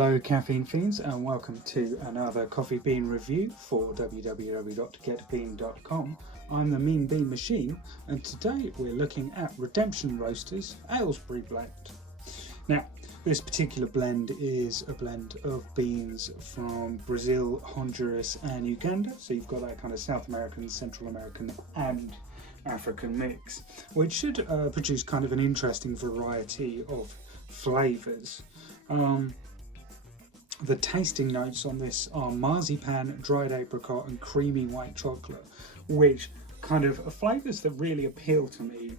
Hello caffeine fiends, and welcome to another coffee bean review for www.getbean.com. I'm the Mean Bean Machine, and today we're looking at Redemption Roasters Aylesbury blend. Now, this particular blend is a blend of beans from Brazil, Honduras and Uganda, so you've got that kind of South American, Central American and African mix, which should produce kind of an interesting variety of flavours. The tasting notes on this are marzipan, dried apricot and creamy white chocolate, which kind of are flavours that really appeal to me.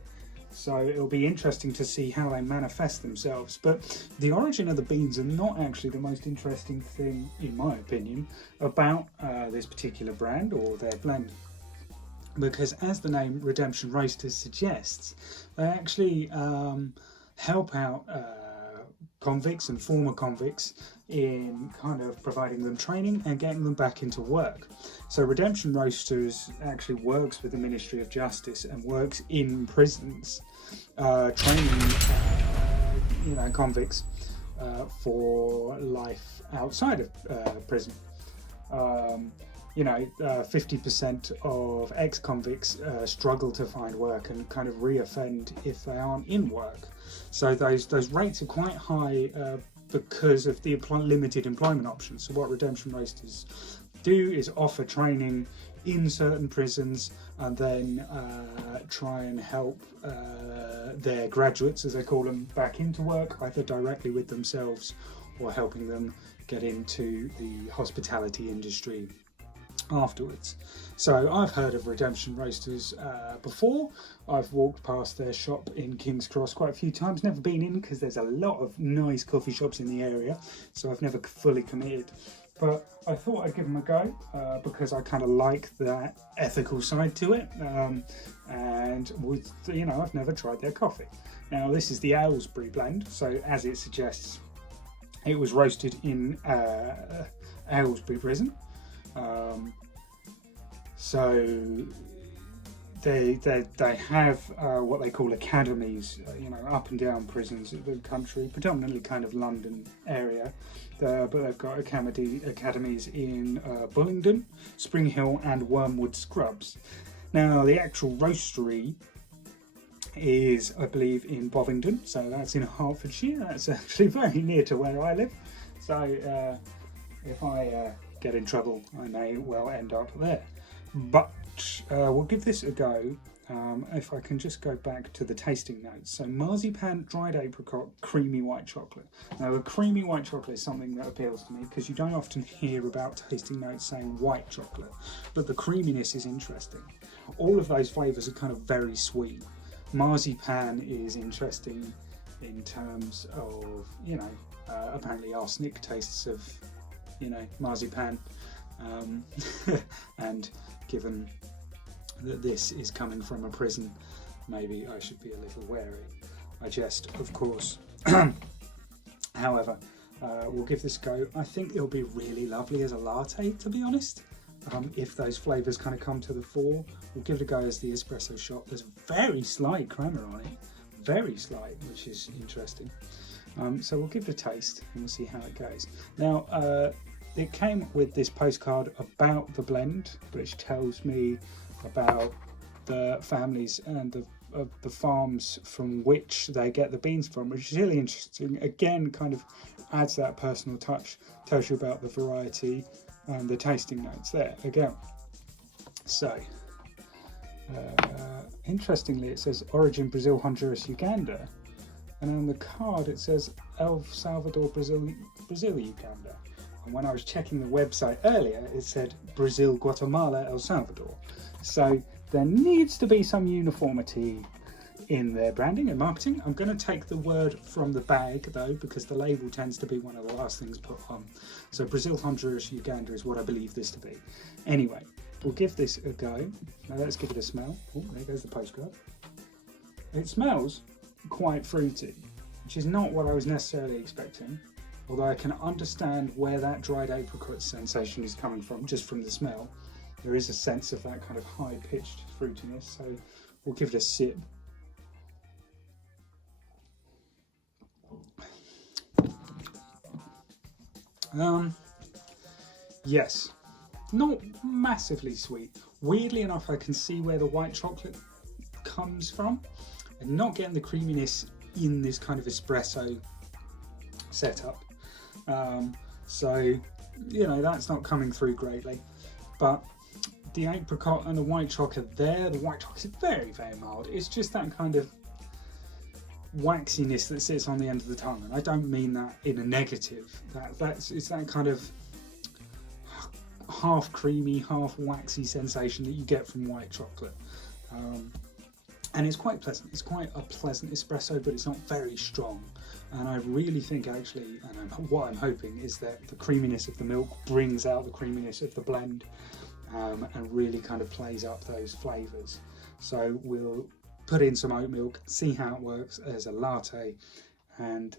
So it'll be interesting to see how they manifest themselves. But the origin of the beans are not actually the most interesting thing, in my opinion, about this particular brand or their blend. Because as the name Redemption Roasters suggests, they actually help out convicts and former convicts in kind of providing them training and getting them back into work. So Redemption Roasters actually works with the Ministry of Justice and works in prisons, training convicts for life outside of prison. 50% of ex-convicts struggle to find work and kind of re-offend if they aren't in work. So those rates are quite high because of the limited employment options. So what Redemption Roasters do is offer training in certain prisons and then try and help their graduates, as they call them, back into work, either directly with themselves or helping them get into the hospitality industry afterwards. So I've heard of Redemption Roasters before. I've walked past their shop in King's Cross quite a few times, never been in because there's a lot of nice coffee shops in the area, so I've never fully committed, but I thought I'd give them a go because I kind of like that ethical side to it, and I've never tried their coffee. Now this is the Aylesbury blend, so as it suggests, it was roasted in Aylesbury prison. So they have what they call academies, up and down prisons in the country, predominantly kind of London area. But they've got academies in Bullingdon, Spring Hill and Wormwood Scrubs. Now the actual roastery is, I believe, in Bovingdon, so that's in Hertfordshire. That's actually very near to where I live. So if I get in trouble, I may well end up there. But we'll give this a go. If I can just go back to the tasting notes. So marzipan, dried apricot, creamy white chocolate. Now the creamy white chocolate is something that appeals to me because you don't often hear about tasting notes saying white chocolate, but the creaminess is interesting. All of those flavours are kind of very sweet. Marzipan is interesting in terms of, apparently arsenic tastes of, marzipan. And given that this is coming from a prison, maybe I should be a little wary. I jest, of course. However, we'll give this a go. I think it'll be really lovely as a latte, to be honest. If those flavours kind of come to the fore, we'll give it a go as the espresso shot. There's very slight crema on it, very slight, which is interesting. So we'll give it a taste and we'll see how it goes. Now, it came with this postcard about the blend, which tells me about the families and the farms from which they get the beans from, which is really interesting. Again, kind of adds that personal touch, tells you about the variety and the tasting notes there again. So, interestingly, it says origin Brazil, Honduras, Uganda, and on the card it says El Salvador, Brazil, Uganda. And when I was checking the website earlier, it said Brazil, Guatemala, El Salvador. So there needs to be some uniformity in their branding and marketing. I'm going to take the word from the bag though, because the label tends to be one of the last things put on. So Brazil, Honduras, Uganda is what I believe this to be. Anyway, we'll give this a go. Now let's give it a smell. Oh, there goes the postcard. It smells quite fruity, which is not what I was necessarily expecting. Although I can understand where that dried apricot sensation is coming from, just from the smell. There is a sense of that kind of high-pitched fruitiness, so we'll give it a sip. Yes, not massively sweet. Weirdly enough, I can see where the white chocolate comes from. I'm not getting the creaminess in this kind of espresso setup. So, that's not coming through greatly. But the apricot and the white chocolate there, the white chocolate is very, very mild. It's just that kind of waxiness that sits on the end of the tongue. And I don't mean that in a negative. It's that kind of half creamy, half waxy sensation that you get from white chocolate. And it's quite pleasant. It's quite a pleasant espresso, but it's not very strong. And I really think actually, and what I'm hoping is that the creaminess of the milk brings out the creaminess of the blend, and really kind of plays up those flavours. So we'll put in some oat milk, see how it works as a latte, and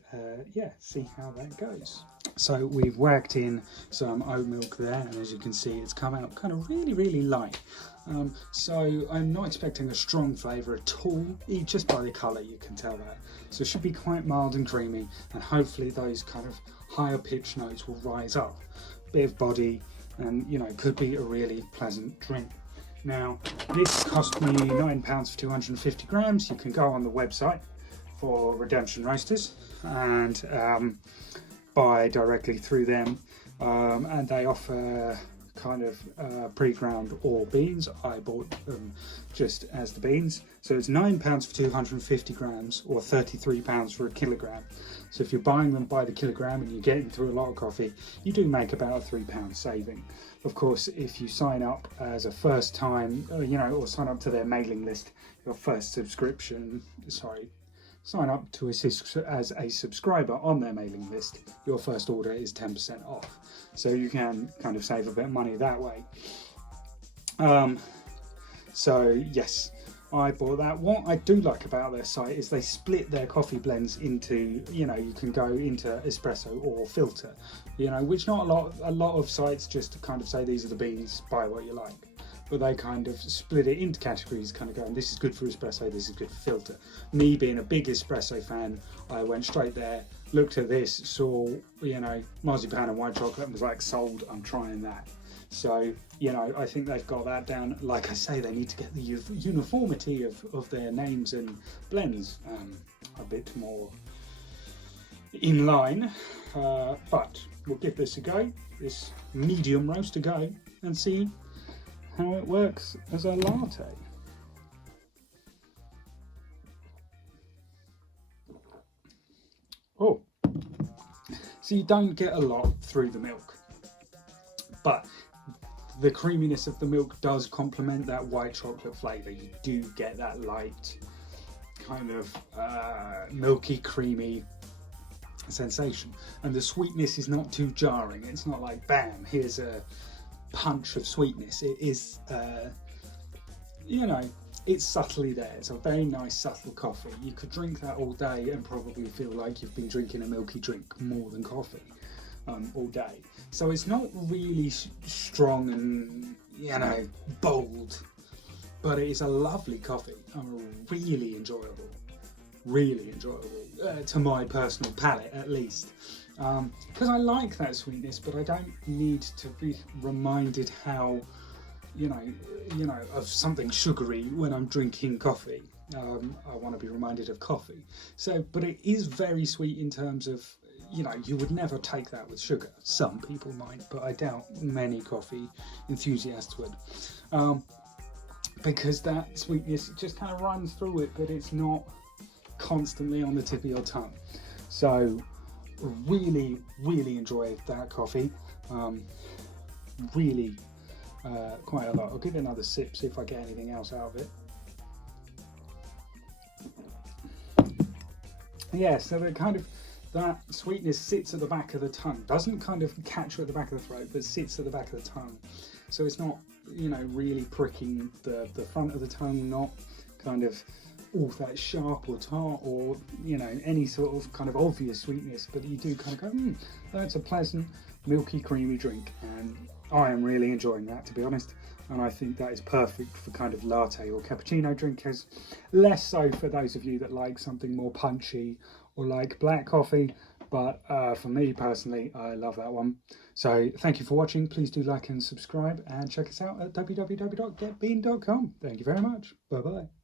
see how that goes. So we've worked in some oat milk there, and as you can see, it's come out kind of really, really light. So I'm not expecting a strong flavour at all. Just by the colour you can tell that. So it should be quite mild and creamy, and hopefully those kind of higher pitch notes will rise up. Bit of body, and could be a really pleasant drink. Now this cost me £9 for 250 grams. You can go on the website for Redemption Roasters and buy directly through them, and they offer kind of pre-ground or beans. I bought them just as the beans, so it's £9 for 250 grams or £33 for a kilogram. So if you're buying them by the kilogram and you're getting through a lot of coffee, you do make about a £3 saving. Of course, if you sign up as a first time, or sign up to their mailing list, your first sign up to as a subscriber on their mailing list, your first order is 10% off. So you can kind of save a bit of money that way. So yes, I bought that. What I do like about their site is they split their coffee blends into, you can go into espresso or filter, which not a lot of sites just kind of say these are the beans, buy what you like. But they kind of split it into categories, kind of going, this is good for espresso, this is good for filter. Me being a big espresso fan, I went straight there, looked at this, saw, marzipan and white chocolate, and was like, sold, I'm trying that. So, I think they've got that down. Like I say, they need to get the uniformity of their names and blends a bit more in line. But we'll give this a go, this medium roast a go, and see how it works as a latte. Oh, so you don't get a lot through the milk, but the creaminess of the milk does complement that white chocolate flavour. You do get that light, kind of milky, creamy sensation, and the sweetness is not too jarring. It's not like, bam, here's a punch of sweetness. It is, it's subtly there. It's a very nice, subtle coffee. You could drink that all day and probably feel like you've been drinking a milky drink more than coffee all day. So it's not really strong and, bold, but it is a lovely coffee. Really enjoyable to my personal palate, at least. Because I like that sweetness, but I don't need to be reminded how, of something sugary when I'm drinking coffee. I want to be reminded of coffee. So, but it is very sweet in terms of, you would never take that with sugar. Some people might, but I doubt many coffee enthusiasts would. Because that sweetness just kind of runs through it, but it's not constantly on the tip of your tongue. So really, really enjoyed that coffee. Really quite a lot. I'll give it another sip, see if I get anything else out of it. Yeah, so that sweetness sits at the back of the tongue. Doesn't kind of catch you at the back of the throat, but sits at the back of the tongue. So it's not, really pricking the front of the tongue, not kind of all that sharp or tart or, any sort of kind of obvious sweetness, but you do kind of go, that's a pleasant, milky, creamy drink. And I am really enjoying that, to be honest. And I think that is perfect for kind of latte or cappuccino drinkers. Less so for those of you that like something more punchy or like black coffee. But for me personally, I love that one. So thank you for watching. Please do like and subscribe, and check us out at www.getbean.com. Thank you very much. Bye bye.